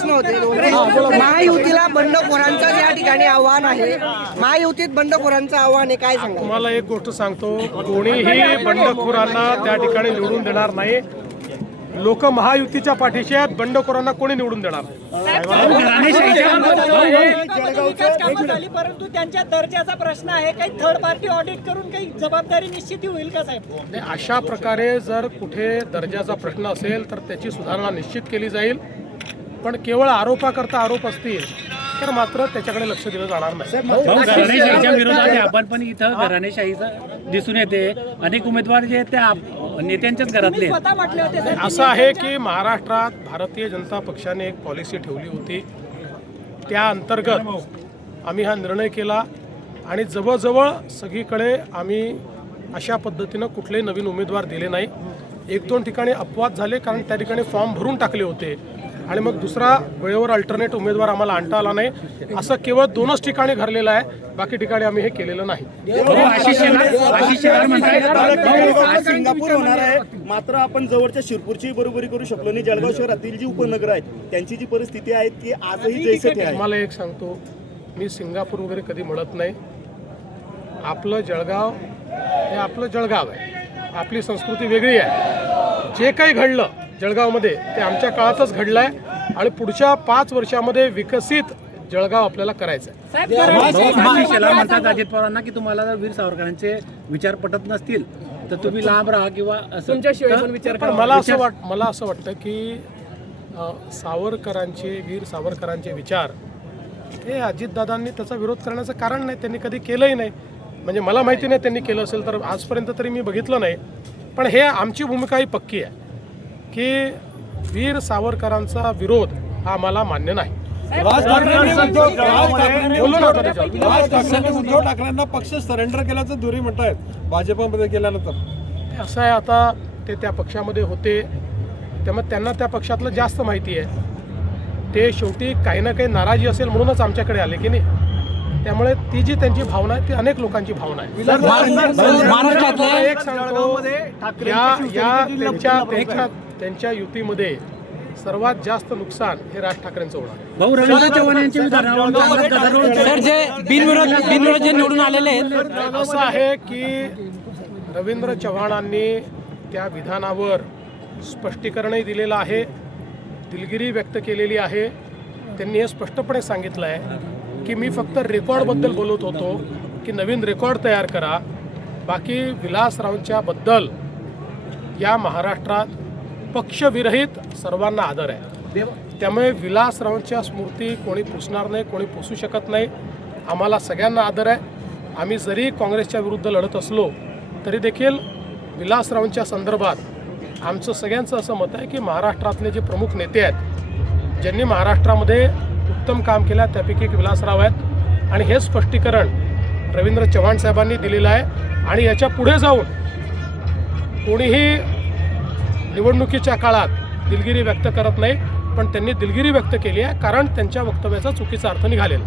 प्रश्न होते। महायुतीला बंडखोरांचं या ठिकाणी आव्हान आहे, महायुतीत बंडखोरांचं आव्हान आहे, काय सांगा? तुम्हाला एक गोष्ट सांगतो, कोणीही बंडखोरांना त्या ठिकाणी निवडून देणार नाही। लोक महायुतीच्या पाठीशी आहेत, बंडखोरांना कोणी निवडून देणार परंतु त्यांच्या दर्जाचा प्रश्न आहे, काही थर्ड पार्टी ऑडिट करून काही जबाबदारी निश्चित होईल का साहेब? अशा प्रकारे जर कुठे दर्जाचा प्रश्न असेल तर त्याची सुधारणा निश्चित केली जाईल, पण केवळ आरोपाकरता आरोप असतील तर मात्र त्याच्याकडे लक्ष दिलं जाणार नाही। घराणेशाहीच्या विरोधात आपण पण इथं घराणेशाहीचं दिसून येते, अनेक उमेदवार जे आहेत त्या नेत्यांच्याच घरातले स्वतः म्हटले होते साहेब। असं आहे की महाराष्ट्रात भारतीय जनता पक्षाने एक पॉलिसी ठेवली होती, त्या अंतर्गत आम्ही हा निर्णय केला आणि जवळजवळ सगळीकडे आम्ही अशा पद्धतीनं कुठलेही नवीन उमेदवार दिले नाही। एक दोन ठिकाणी अपवाद झाले, कारण त्या ठिकाणी फॉर्म भरून टाकले होते आणि मग दुसरा वेळेवर अल्टरनेट उमेदवार आम्हाला आणता आला नाही। असं केवळ 2च ठिकाणी घडलेलं आहे, बाकी ठिकाणी आम्ही हे केलेलं नाही। सिंगापूर होणार आहे, मात्र आपण जवळच्या शिरपूरची बरोबरी करू शकलो नाही। जळगाव शहरातील जी उपनगर आहेत त्यांची जी परिस्थिती आहे ती आजही जैसे थे आहे। मला एक सांगतो, मी सिंगापूर वगैरे कधी म्हणत नाही। आपलं जळगाव हे आपलं जळगाव आहे, आपली संस्कृती वेगळी आहे। जे काही घडलं जळगावमध्ये ते आमच्या काळातच घडलं आहे आणि पुढच्या 5 वर्षामध्ये विकसित जळगाव आपल्याला करायचं आहे। म्हणतात अजित पवारांना की तुम्हाला जर वीर सावरकरांचे विचार पटत नसतील तर तुम्ही लांब राहा किंवा पण मला असं वाटतं की वीर सावरकरांचे विचार हे अजितदादांनी त्याचा विरोध करण्याचं कारण नाही, त्यांनी कधी केलंही नाही। म्हणजे मला माहिती नाही त्यांनी केलं असेल तर, आजपर्यंत तरी मी बघितलं नाही। पण हे आमची भूमिका ही पक्की आहे की वीर सावरकरांचा विरोध हा आम्हाला मान्य नाही। उद्धव ठाकरेंना पक्ष सरेंडर केल्याचं दुरी म्हणतायत भाजपमध्ये गेल्यानंतर। असं आहे, आता ते त्या पक्षामध्ये होते त्यामुळे त्यांना त्या पक्षातलं जास्त माहिती आहे। ते शेवटी काही ना काही नाराजी असेल म्हणूनच आमच्याकडे आले की नाही, त्यामुळे ती जी त्यांची भावना आहे ती अनेक लोकांची भावना आहे। एक सांगतो, त्यांच्या युतीमध्ये सर्वात जास्त नुकसान हे राज ठाकरेंचं होणार। असं आहे की रवींद्र चव्हाणांनी त्या विधानावर स्पष्टीकरणही दिलेलं आहे, दिलगिरी व्यक्त केलेली आहे। त्यांनी हे स्पष्टपणे सांगितलं आहे की मी फक्त रेकॉर्डबद्दल बोलत होतो की नवीन रेकॉर्ड तयार करा, बाकी विलासरावांच्या बद्दल या महाराष्ट्रात पक्षविरहित सर्वांना आदर आहे। त्यामुळे विलासरावांच्या स्मृती कोणी पुसणार नाही, कोणी पुसू शकत नाही। आम्हाला सगळ्यांना आदर आहे। आम्ही जरी काँग्रेसच्या विरुद्ध लढत असलो तरी देखील विलासरावांच्या संदर्भात आमचं सगळ्यांचं असं मत आहे की महाराष्ट्रातले जे प्रमुख नेते आहेत, ज्यांनी महाराष्ट्रामध्ये उत्तम काम केलं, त्यापैकी एक विलासराव आहेत आणि हे स्पष्टीकरण रवींद्र चव्हाण साहेबांनी दिलेलं आहे। आणि याच्या पुढे जाऊन कोणीही निवडणुकीच्या काळात दिलगिरी व्यक्त करत नाही, पण त्यांनी दिलगिरी व्यक्त केली आहे कारण त्यांच्या वक्तव्याचा चुकीचा अर्थ निघालेला।